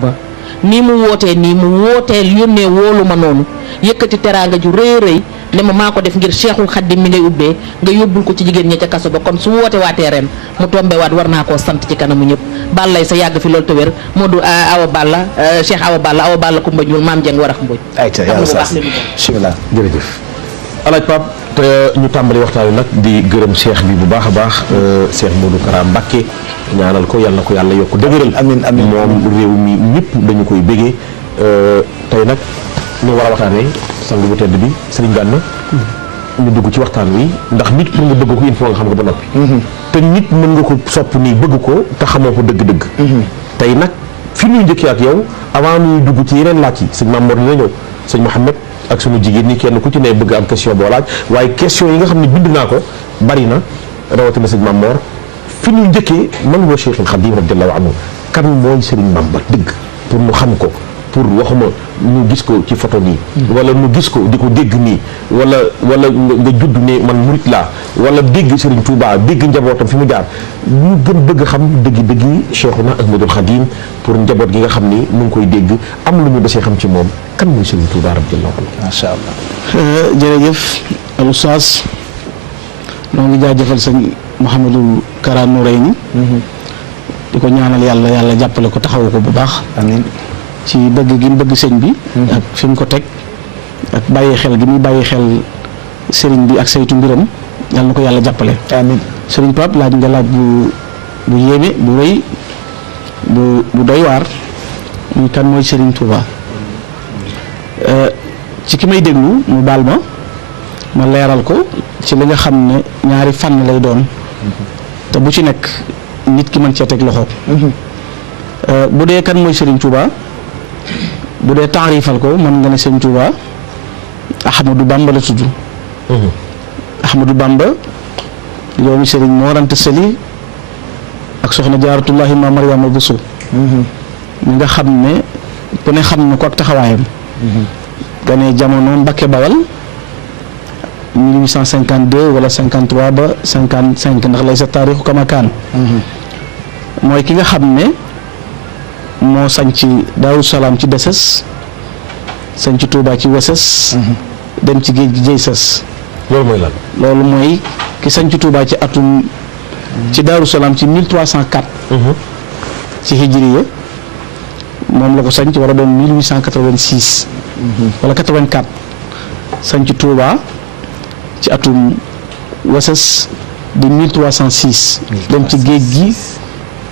ba nii mu wootee yónnee woolu ma noonu yëkkati teraanga ju rëy rëy ne ma maa ko def ngir Cheikhul Khadim mi ngay ubbee nga yóbbul ko ci jigéen ña ca kaso ba kon su woote waatee ren mu tombe waat war naa koo sant ci kanamu ñëpp ballay sa yàgg fi loolu te wér Modou Awa Balla Cheikh Awa Balla Kumba Ñuul Maam Jeng Warax Mbodj ayca yàlla sax bismillah jërëjëf alaaj Pape te ñu tàmbali waxtaan wi nag di gërëm cheikh bi bu baax a baax Cheikh Modou Kara Mbacké ñaanal ko yàlla na ko yàlla yokk dëgëral amiin amiin moom réew mi ñëpp dañu koy bégee tey nag ñu war a waxtaanee sang bu tedd bi Serigne Gana ñu dugg ci waxtaan wi ndax nit pour nga bëgg ko il faut nga xam ko ba noppi te nit mën nga ko sopp nii bëgg ko te xamoo ko dëgg-dëgg tey nag fi ñuy njëkkee ak yow avant ñuy dugg ci yeneen laaj yi sëñ Mamour dina ñëw sëñ Mouhamed ak sunu jigéen ñi kenn ku ci ne bëgg am question boo laaj waaye question yi nga xam ne bind naa ko bari na rawatina sëñ Mamour fi ñuy njëkkee man woo Cheikhul Khadim radiyallahu anhu kan mooy Serigne Bamba dëgg pour mu xam ko pour waxuma ñu gis ko ci photo nii wala ñu gis ko di ko dégg nii wala nga judd ne man murit laa wala dégg Serigne Touba dégg njabootam fi mu jaar ñu gën bëgg xam dëggi Cheikhuna Ahmadul Khadim pour njaboot gi nga xam ni mu ngi koy dégg am lu ñu desee xam ci moom kan mooy Serigne Touba radiyallahu anhu. macha allah. jërëjëf al oustaz noo ngi jaajëfal sëñ Mouhamadou Kara Nourayni di ko ñaanal yàlla jàppale ko taxawu ko bu baax. amiin ci bëgg gi mu bëgg sëñ bi ak fi mu ko teg ak bàyyi xel gi muy bàyyi xel sëriñ bi ak saytu mbiram yàlla na ko yàlla jàppale amiin sëriñ Pape laaj nga laaj bu yéeme bu rëy bu doy waar muy kan mooy Serigne Touba ci ki may déglu mu baal ma leeral ko ci li nga xam ne ñaari fànn lay doon te bu ci nekk nit ki mën cee teg loxo bu dee kan mooy Serigne Touba bu dee taarifal ko mën nga ne Serigne Touba Ahmadou Bamba la tudd Ahmadou Bamba doomu Serigne Mor Anta Sali ak soxna Jaaratullahi ma Mariama Bousso mi nga xam ne ku ne xam na ko ak taxawaayam gane jamono Mbakke Bawal 1852 wala 53 ba 55 ndax lay sa taarixu kamakaan mooy ki nga xam ne moo sañ ci Daaru Salaam ci Deses sañ ci Touba ci Weses dem ci géej gi jëy sës loolu mooy lan loolu mooy ki sañ ci Touba ci atum ci Daaru Salaam ci 1304 ci hijriya moom la ko sañ ci war a doon 1886 wala 84 sañ ci Touba ci atum Weses di 1306 dem ci géej gi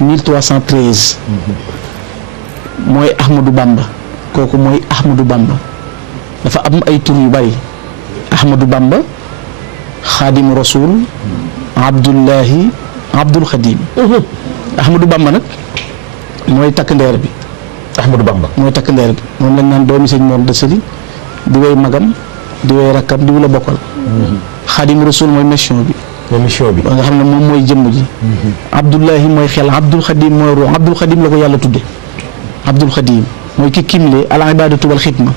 1313 mooy Ahmadou Bamba kooku mooy Ahmadou Bamba dafa am ay tur yu bari Ahmadou Bamba Xaadimu Rasul Abdullahi Abdul Xadim Ahmadou Bamba nag mooy takk ndeer bi Ahmadou Bamba mooy takk ndeer bi moom lañ naan doomi sëñ Mor de Sali di way magam di way rakkam di wula bokkal Xaadimu Rasul mooy mission bi ba nga xam ne moom mooy jëmm ji Abdullahi mooy xel Abdul Xadim mooy ruux Abdul Xadim la ko yàlla tudde Abdul Xadim mooy ki kimle al ibadatu wal xidma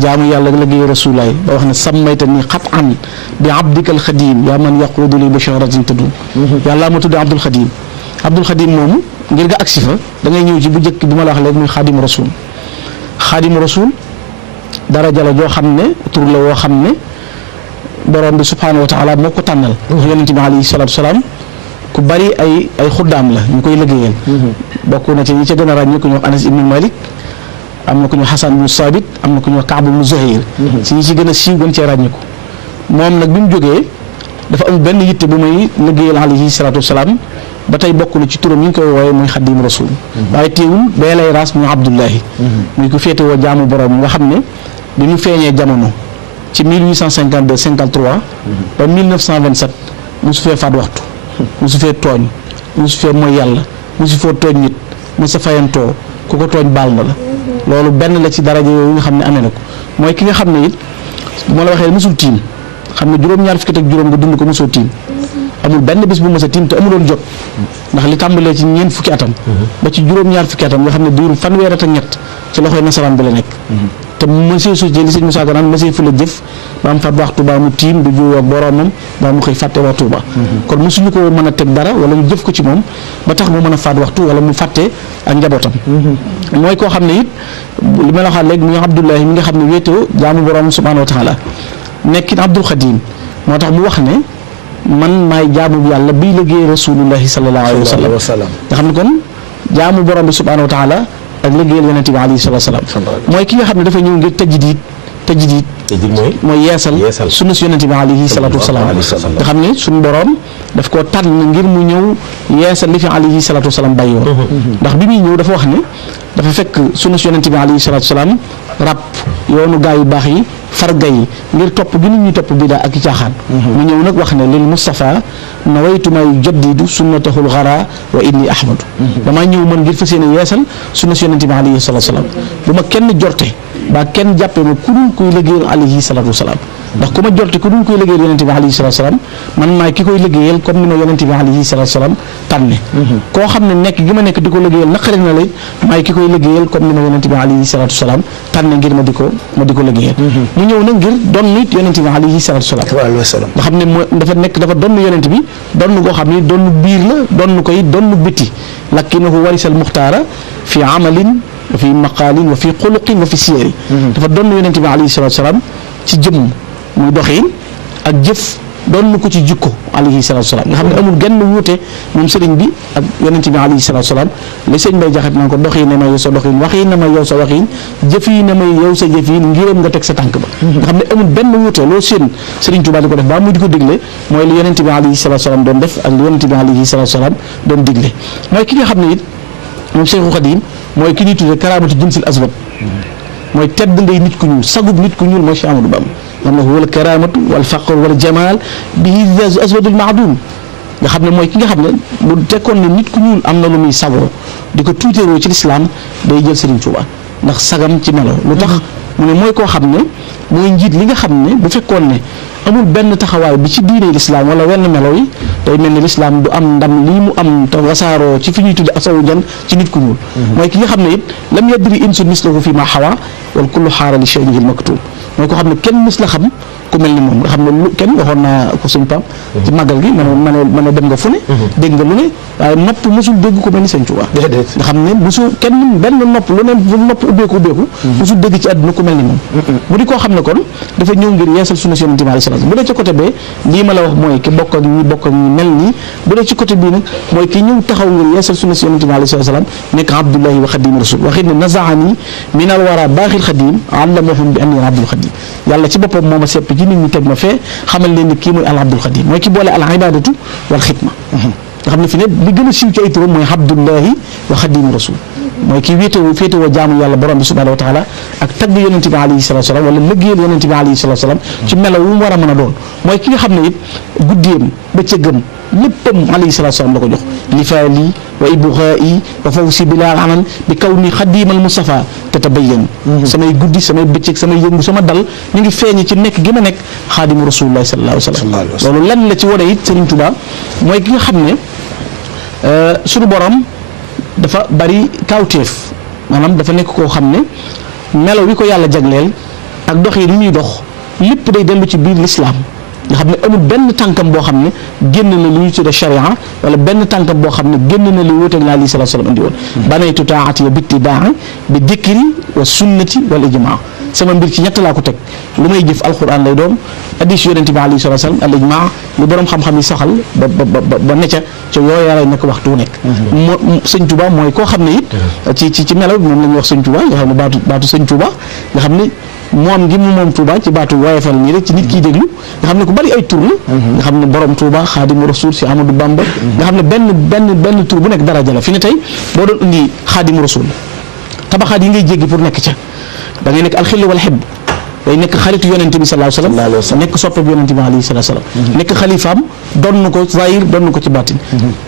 jaamu yàlla liggéey rasulaay ba wax ne sammayta ni xat an bi abdikal xadim yaa man yaquudu li basharatin tadum yàlla ma tudde Abdul Xadim Abdul Xadim moomu ngir nga agsi fa da ngay ñëw ci bu njëkk bi ma la wax léegi muy xaadimu rasul xaadimu rasul daraja la joo xam ne tur la woo xam ne borom bi subhanahu wa taala moo ko tànnal yonente bi alayhi salatu wasalaam ku bari ay xuddaam la ñu koy liggéeyal bokk na ci ñi ca gën a ràññee ku ñu wax Anas ibnu Malik am na ku ñu wax Xasan ibnu Sabit am na ku ñu wax Kaab ibnu Zuhayr si ñi ci gën a siiw gën cee ràññeeku moom nag bi mu jógee dafa am benn yitte bu may liggéeyal alayhi salatu wasalaam ba tey bokk na ci turam yi ñu koy wooye muy xadim rasul waaye teewul bee lay raas muy Abdullahi muy ku féete woo jaamu borom nga xam ne bi mu feeñee jamono ci 1852 53 ba 1927 mosu fee faat waxtu mosu fee tooñ mosu fee mooy yàlla mosu fee tooñ nit mosu fayantoo ku ko tooñ baal na la loolu benn la ci daraja yooyu nga xam ne amee na ko mooy ki nga xam ne it bu ma la waxee mosul tiim xam ne juróom-ñaar fukki ak juróom nga dund ko mosoo tiim amul benn bis bu mos a tiim te amuloon jot ndax li tàmbalee ci ñeent fukki atam ba ci juróom-ñaar fukki atam nga xam ne diiru fanweer ak ñett ci loxoy nasaraan bi la nekk te monsieur su li sëñ Moussa Ganaan monsieur fu la jëf ba am fat waxtu baa mu tiim du juyoo ak boroomam baa mu xëy fàtte waxtu ba kon mosuñu ko mën a teg dara wala ñu jëf ko ci moom ba tax mu mën a faat waxtu wala mu fàtte ak njabootam mooy koo xam ne it li ma la waxaat léegi mu nga Abdullahi mi nga xam ne wéetoo jaamu boroom subhanahu wa taala nekkin Abdul Xadim moo tax mu wax ne man maay jaamu yàlla biy liggéey rasulullahi sallallahu alayhi wa sallam nga xam ne kon jaamu borom bi subhanahu wa taala ak liggéeyal yonente bi alayhi salatu wasalaam mooy ki nga xam ne dafa ñëw ngir tajdiid mooy yeesal sunna si yonente bi alayhi salatu wasalaam nga xam ne suñu borom daf koo tànn ngir mu ñëw yeesal li fi alayhi salatu wasalaam bàyyi woon ndax bi muy ñëw dafa wax ne dafa fekk sunna si yonente bi alayhi salatu wasalaam rab yoonu gaa yu baax yi farga yi ngir topp gi nit ñi topp bidaa ak i caaxaan mu ñëw nag wax ne lil Mustafa nawaytu may jaddidu sunnatahul xara wa inni ahmadu damaa ñëw mën ngir fas yéene yeesal sunna si yonente bi alayhi salatu wasalaam bu ma kenn jorte ba kenn jàppee ma ku dul kuy liggéeyal alayhi salatu wasalaam ndax ku ma jorte ku dul kuy liggéeyal yonente bi alayhi salatu wasalaam man maay ki koy liggéeyal comme ni ma yonente bi alayhi salatu wasalaam tànne koo xam ne nekk gi ma nekk di ko liggéeyal naqari na la maay ki koy liggéeyal comme ni ma yonente bi alayhi salatu wasalaam tànne ngir ma di ko liggéeyal mu ñëw nag ngir donn it yonente bi alayhi salatu wasalaam nga xam ne moo dafa donn yonente bi donn koo xam ne donn biir la donn ko it donn bitti lakkinahu warisal muxtaara fi amalin wa fi maqaalin wa fi xuluqin wa fi siyari dafa donn yonente bi alayhi salatu wasalaam ci jëmm muy doxiin ak jëf doon ko ci jikko alayhi salatu wasalaam nga xam ne amul genn wuute moom sëriñ bi ak yonente bi alayhi salatu wasalaam li sëñ bay jaxat naan ko doxiin ne ma yow sa doxiin waxiin ne ma yow sa waxiin jëfiin ne ma yow sa jëfiin ngiram nga teg sa tànk ba nga xam ne amul benn wuute loo seen sëriñ Tuubaa di ko def ba mu di ko digle mooy li yonente bi alayhi salatu wasalaam doon def ak li yonente bi alayhi salatu wasalaam doon digle mooy ki nga xam ne it moom Seexul Xadiim mooy ki ñuy tudde karaamatu jinsil aswad mooy tedd ngay nit ku ñuul sagub nit ku ñuul mooy Cheikh Amadou Bamba xam ne wala karamatu wal faqr wala jamal bihi aswadul maadum nga xam ne mooy ki nga xam ne bu tekkoon ne nit ku ñuul am na lu muy sagoo di ko tuuteeroo ci lislaam day jël Serigne Touba ndax sagam ci melo lu tax mu ne mooy koo xam ne mooy njiit li nga xam ne bu fekkoon ne amul benn taxawaay bi ci diine lislaam wala wenn melo yi day mel ne lislaam du am ndam lii mu am te wasaaroo ci fi ñuy tudde asawu jan ci nit ku ñuul mooy ki nga xam ne it lam yadri insun mislahu fi ma xawa wal kullu xaara li shay'in maktub mooy ko xam ne kenn mës la xam ku mel ni moom nga xam ne lu kenn waxoon naa ko suñ pam ci màggal gi man a dem nga fu ne dégg nga lu ne waaye nopp mosul dégg ko mel ni Sëñ Tuubaa nga xam ne mosul kenn benn nopp lu ne nopp ubbeeku mosul dégg ci àdduna ku mel ni moom bu di koo xam ne kon dafa ñëw ngir yeesal sunna Yonent bi alayhi salaam bu dee ci côté bee lii ma la wax mooy ki bokk ak ñi mel nii bu dee ci côté bii nag mooy ki ñëw taxaw ngir yeesal sunna Yonent bi alayhi salaam nekk Abdullahi wa Xadim Rasul waxit ne nazaani min al wara baaxil Xadim allamahum bi anni Abdul Xadim yàlla ci boppam moo ma sepp ci nit ñi teg ma fee xamal leen ni kii mooy al Abdul Xadim mooy ki boole al ibadatu wal xidma nga xam ne fi ne li gën a siiw ci ay turam mooy Abdullahi wa Xadim Rasul mooy ki féetewoo jaamu yàlla borom bi subhanahu wa taala ak tagg yonente bi alayhi salatu wasalam wala liggéeyal yonente bi alayhi salatu wasalam ci melaw wu mu war a mën a doon mooy ki nga xam ne it guddeem bëccëgam léppam alayhi salatu wasalam la ko jox lifaali wa ibxaa'i wa fawsi bila anan bi kaw ni xadimal Mustafa tatabayyan samay guddi samay bëccëg samay yëngu sama dal ñu ngi feeñi ci nekk gi ma nekk xaadimu rasulillahi sallallahu alayhi wa sallam loolu lenn la ci wane it Serigne Touba mooy ki nga xam ne suñu borom dafa bari kawteef maanaam dafa nekk koo xam ne melo wi ko yàlla jagleel ak dox yi muy dox lépp day dellu ci biir lislaam nga xam ne amul benn tànkam boo xam ne génn na lu ñu tudde sharia wala benn tànkam boo xam ne génn na li wuuteeg la alayhi salaatu salaam andi woon banaytu taati wa bittibaa bi dikri wa sunnati wal ijmaa sama mbir ci ñett laa ko teg lu may jëf alquran lay doon hadis yonente bi alayhi salaatu salaam al ijmaa lu borom xam-xam yi saxal ba necca ca yooya lay nekk waxtu wu nekk sëñ Tuba mooy koo xam ne it ci melaw moom la ñuy wax sëñ Tuba nga xam ne baatu sëñ Tuba nga xam ne moom gi mu moom Touba ci baatu woyefal nii rek ci nit kiy déglu nga xam ne ku bari ay tur la nga xam ne borom Touba Xaadimu Rasuul si Amadou Bamba nga xam ne benn tur bu nekk daraja la fi ne tey boo doon indi Xaadimu Rasuul tabaxaat yi ngay jéggi pour nekk ca da ngay nekk alxilli wal xibb day nekk xaritu yonente bi sallallahu alayhi wa sallam nekk soppeeku yonente bi alayhi salatu wasallam nekk xalifaam donn ko zahir donn ko ci baatin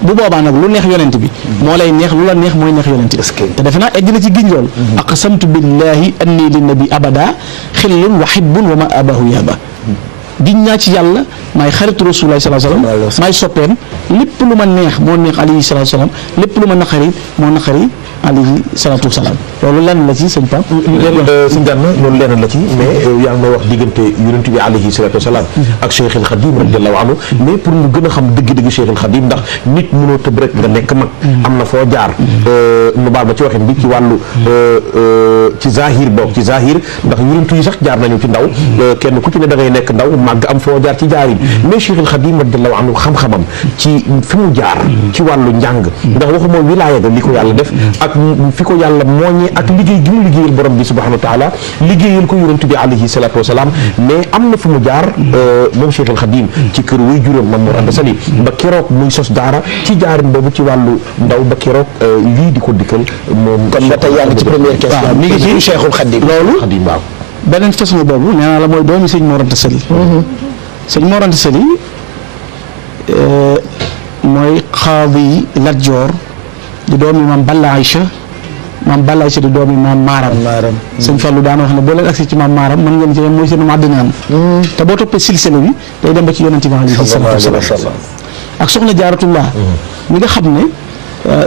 bu boobaa nag lu neex yonente bi moo lay neex lu la neex mooy neex yonente bi te defe naa egg na ci giñ lool aqsamtu billahi anni linnabi abada xillun wa hibbun wa ma abahu yaba giñ naa ci yàlla maay xaritu Rasulullah sallallahu alayhi wa sallam maay soppeem lépp lu ma neex moo neex alayhi salaatu wasalaam lépp lu ma naqari moo naqari alayhi salaatu wasalaam loolu lenn la ci sëñ Pape. sëñ Gana loolu lenn la ci mais yaa ngi may wax diggante yonent bi alayhi salaatu wasalaam ak Cheikhul Khadim radiyallahu anhu mais pour ñu gën a xam dëgg-dëgg Cheikhul Khadim ndax nit mënoo tëb rek nga nekk mag am na foo jaar nu baal ma ci waxin bi ci wàllu ci zahir boog ci zahir ndax yonent yi sax jaar nañu ci ndaw kenn ku ci ne da ngay nekk ndaw màgg am foo jaar ci jaarin mais Cheikhul Khadim radiyallahu anhu xam-xamam ci fi mu jaar ci wàllu njàng ndax waxuma wilaaya ga li ko yàlla def ak fi ko yàlla mooñee ak liggéey gi mu liggéeyal borom bi subhanahu wa taala liggéeyal ko yonent bi alayhi salatu wasalaam mais am na fu mu jaar moom Cheikhul Khadim ci kër way juróom Mame Mor Anta Sali ba keroog muy sos daara ci jaarin boobu ci wàllu ndaw ba keroog lii di ko dikkal moom kon ba tey yaa ngi ci première question mi ngi ci Cheikhul Khadim loolu Khadim waaw beneen façon boobu nee naa la mooy doomi sëñ Mor Anta Sali sëñ Mor Anta Sali mooy xaadi Lat Joor di doomi maam Balla Aïcha maam Balla Aïcha di doomi maam Maaram sëñ Fallou daan wax ne boo leen agsi ci maam Maaram mën ngeen ci yem mooy seen maddinaan te boo toppee silsila bi day dem ba ci yonente bi alayhi salaatu wasalaam ak soxna Jaaratullah mi nga xam ne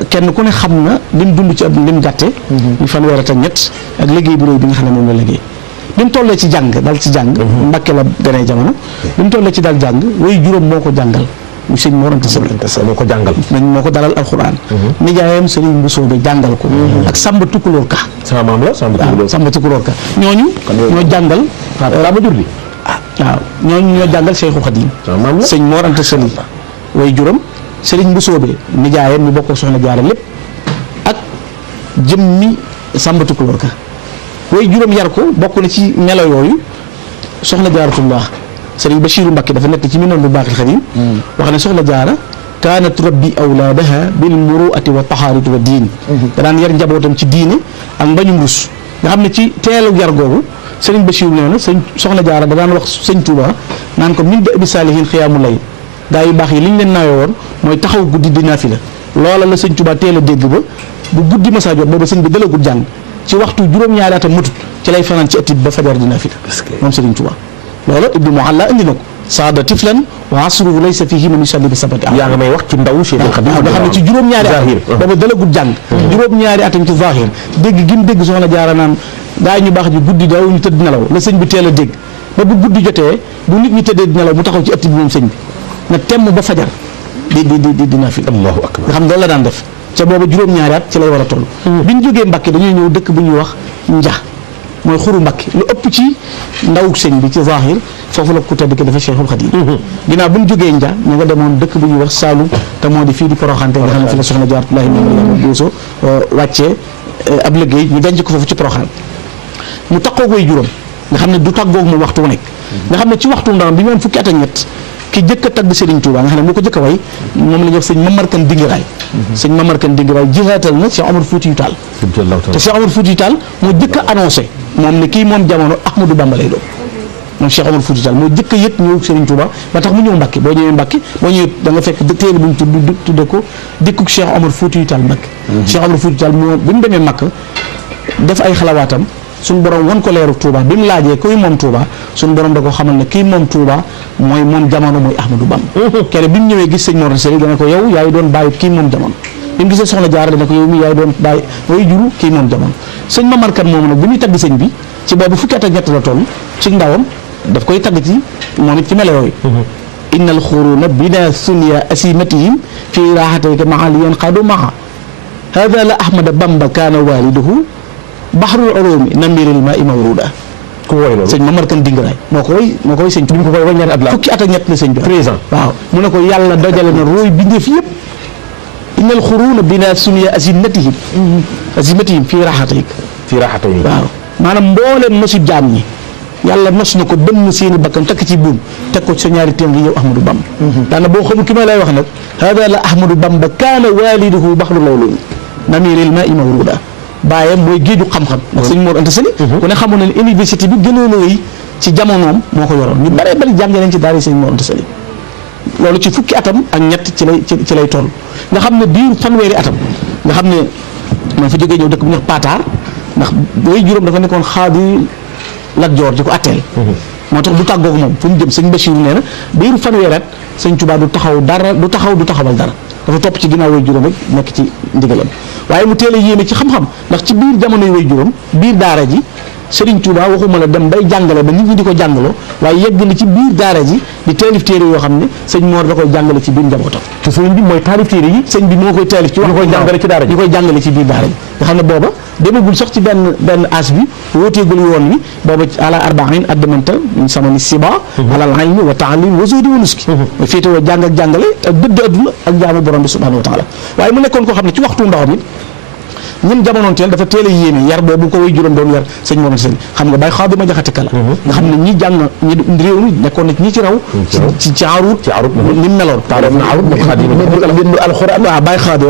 kenn ku ne xam na lim dund ci ab lim gàtte ñu fanweer ak ñett ak liggéey bu réy bi nga xam ne moom la liggéey bi mu tollee ci jàng dal ci jàng Mbàkke la gënee jamono bi mu tollee ci dal jàng way juróom moo ko jàngal mu sëñ Mor Anta Sali moo ko jàngal moo ko dalal alxuraan nijaayam Sëriñ Bousso ba jàngal ko ak Samba Tukulóor Ka sama maam la Samba Tukulóor Ka ñooñu ñoo jàngal daa ma jur bi waaw ñooñu ñoo jàngal Cheikhul Khadim sëñ Mor Anta Sali way juróom Sëriñ Bousso be nijaayam ñu bokk soxna Jaara lépp ak jëmmi Samba Tukulóor Ka way juróom yar ko bokk na ci melo yooyu soxna Jaaratullah Sëriñ Bachiru Mbakke dafa nekk ci Minanul Baaxil Xadim wax ne soxna Jaara kaanat turabbi awlaadaha bil muruati wa tahaarati wa diin da daan yar njabootam ci diine ak mbañum rus nga xam ne ci teelu yar googu Sëriñ Bachiru nee na soxna Jaara da daan wax sëñ Tuuba naan ko min da abi saalihin xiyaamu lay gaa yu baax yi li ñu leen naawee woon mooy taxaw guddi di naafila loola la sëñ Tuuba teel a dégg ba bu guddi masaa jot booba sëñ bi dalagul jàng ci waxtu juróom-ñaari atam matut ci lay fanaan ci ëtt bi ba fajar di naafila moom Sëriñ Tuuba loolu Ibnu Mualla indi na ko saada tiflan wa asruhu laysa fihi man yusalli bi sabati yaa nga may wax ci ndaw Cheikhul Khadim nga xam ne ci juróom-ñaari at booba dalagul jàng juróom-ñaari atam ci zahir dégg gi mu dégg soxna Jaara naan gaa ñu baax ji guddi daaw ñu tëdd nelaw la sëñ bi teel a dégg ba bu guddi jotee bu nit ñi tëddee di nelaw mu taxaw ci ëtt bi moom sëñ bi na temm ba fajar di naafila Allahu akbar nga xam loolu la daan def ca booba juróom-ñaari at ci lay war a toll bi ñu jógee Mbàkke dañuy ñëw dëkk bu ñuy wax Nja mooy xuru Mbàkke lu ëpp ci ndawuk sëñ bi ci zahir foofu la ku tedd ki dafa Cheikhul Khadim ginnaaw bu ñu jógee Nja ñu nga demoon dëkk bu ñuy wax Saalum te moo di fii di Poroxaan nga xam ne fi la soxna Jaaratullaahi Mariama Bousso wàccee ab liggéey ñu denc ko foofu ci Poroxaan mu takkoo koy juróom nga xam ne du tàggoog moom waxtu wu nekk nga xam ne ci waxtu ndawam bi ñu am fukki at ak ñett ki jëkk a tagg Serigne Touba nga xam ne moo ko jëkk a way moom la ñuy wax sëñ Mamar Kan Dingiraay sëñ Mamar Kan Dingiraay jihaatal na Cheikh Omar Foutiyou Tall te Cheikh Omar Foutiyou Tall moo jëkk a annoncé moom ne kii moom jamono Ahmadou Bamba lay doon moom Cheikh Omar Foutiyou Tall moo jëkk a yëg ñëw Serigne Touba ba tax mu ñëw Mbàkke boo ñëwee Mbàkke boo ñëwee da nga fekk téere bu ñu tudde ko dikkuk Cheikh Omar Foutiyou Tall Mbàkke Cheikh Omar Foutiyou Tall moo bi mu demee Mbàkke def ay xalawaatam suñu borom wan ko leeru Touba bi mu laajee kuy moom Touba suñu borom da ko xamal ne kii moom Touba mooy moom jamono mooy Ahmadou Bamba kere bi mu ñëwee gis sëñ Mor Anta Sali dana ko yow yaay doon bàyyi kii moom jamono bi mu gisee soxna Jaara dana ko yow mi yaay doon bàyyi way juru kii moom jamono sëñ Mamar Kan moom nag bi muy tagg sëñ bi ci boobu fukki at ak ñett la toll ci ndawam daf koy tagg ci moom it ci melo yooyu innal xuruna bina sunya asimatihim fii raaxatayka maaliyan xaadu maha hada la Ahmada Bamba kaana waliduhu baxrul ulumi namiril ma i mawruda ku woy loolu sëñ Mamar Kan Dingiraay moo ko woy sëñ bi mu ko koy way ñaari at la fukki at ak ñett la sëñ bi 13 ans waaw mu ne ko yàlla dojale na rooy bindeef yëpp innal xuruuna bina sunya asimatihim fii raxatayk waaw maanaam mbooleem nosu jaam ñi yàlla nos na ko bënn seeni bakkan takk ci buum teg ko ci sa ñaari téem gi yow Ahmadou Bamba daana boo xamul ki ma lay wax nag hada la Ahmadou Bamba kaana waliduhu baxrul ulumi namiril ma i mawruda baayam mooy géeju xam-xam ndax sëñ Mor Anta Sali ku ne xamoon na ne université bi gënoon a rëy ci jamonoom moo ko yoroon ñu bare bari jàngee nañ ci daara sëñ Mor Anta Sali loolu ci fukki atam ak ñett ci lay toll nga xam ne biir fanweeri atam nga xam ne moo fa jógee ñëw dëkk bu ñuy wax Pataar ndax booy juróom dafa nekkoon xaadi Lat Joor di ko atteel moo tax du tàggoog moom fu mu jëm sëñ Bachir nee na biiru fanweeri at sëñ Tuubaa du taxawal dara dafa topp ci ginnaaw way juróom rek nekk ci ndigalam waaye mu teel a yéeme ci xam-xam ndax ci biir jamonoy way juróom biir daara ji Serigne Touba waxuma la dem bay jàngale ba nit ñi di ko jàngaloo waaye yegg na ci biir daara ji di taalif téere yoo xam ne sëñ Mor da koy jàngale ci biir njabootam te sëñ bi mooy taalif téere yi sëñ bi moo koy taalif ci wax koy jàngale ci daara ji ñu koy jàngale ci biir daara ji nga xam ne booba demagul sax ci benn as bi wóoteegul yoon wi booba ala arba'in addamanta sama ni siba alal ilmi wa taalim wa zuhdi wa nuski mooy féete woo jàng ak jàngale ak dëdd adduna ak jaamu borom bi subhanahu wa taala waaye mu nekkoon koo xam ne ci waxtu ndaw mi ñun jamonoon teel dafa teel a yéeme yar boobu ko way juróom doon yar sëñ Mor Sëñ xam nga Baye Xaadima Jaxate Kala nga xam ne ñi jàng ñi réew mi nekkoon na ñi ci raw ci arut ni meloon bindu alxuraan waaw Baye Xaadi